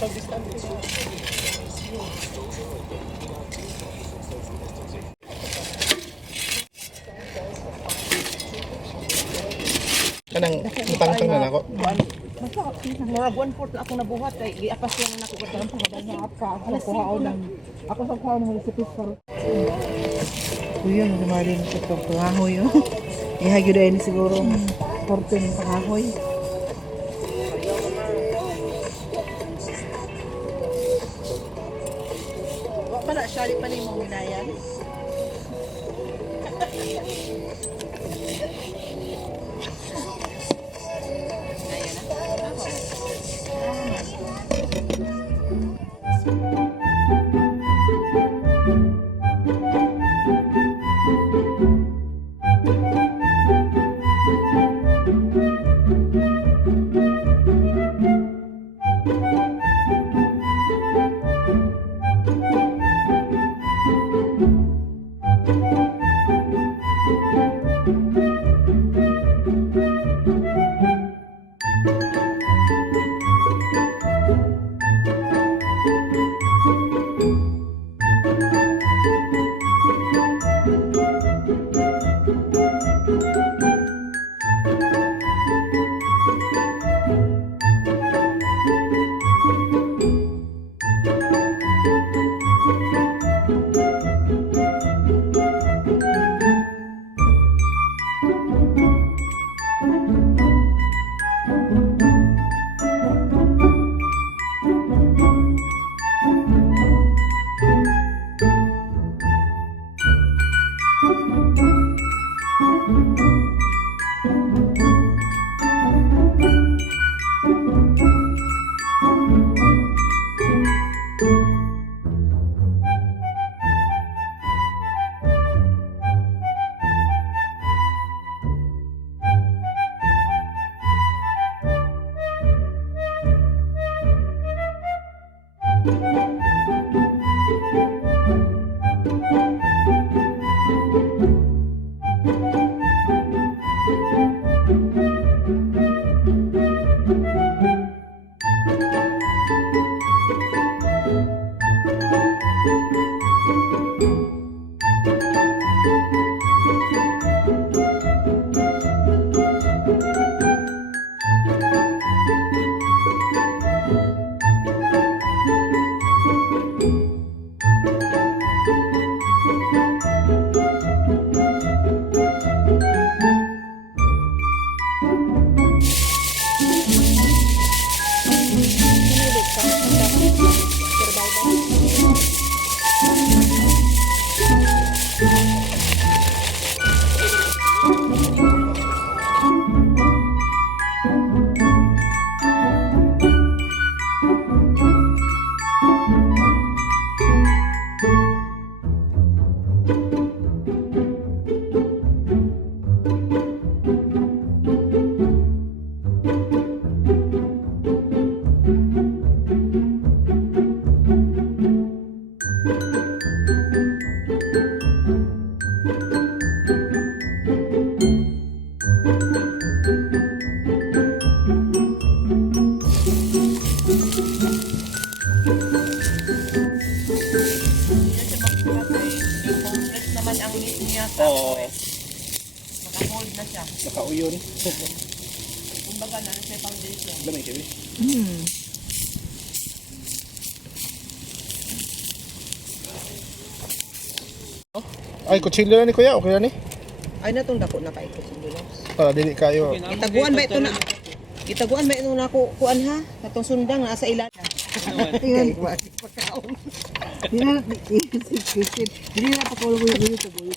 Kanang utang-utang na ako. Masarap siya. Mga 1/4 na ako nabuhat. Ay, iapas yan na ako katang pagkakasarap ka. Ako sa kuha ng recipe sa Kuya, nagmamalin ko ito. Pangahoy yun. Ihagyo dahil ni siguro. Porto ng pangahoy. wala siya. Di pa ni mong minayan. Oo. Naka-hold na siya. Nakauyon. Kumbaga na siya foundation. Lamay siya. Ay, kutsilyo na ni kuya. Okay na ni? Ay na itong dako na kaikot sa dulos. Para dili kayo. Itaguan ba ito na? Itaguan ba ito na kuan ha? Katong sundang nasa ilan. Tingnan ko. Hindi na pakulo ko yung gulo.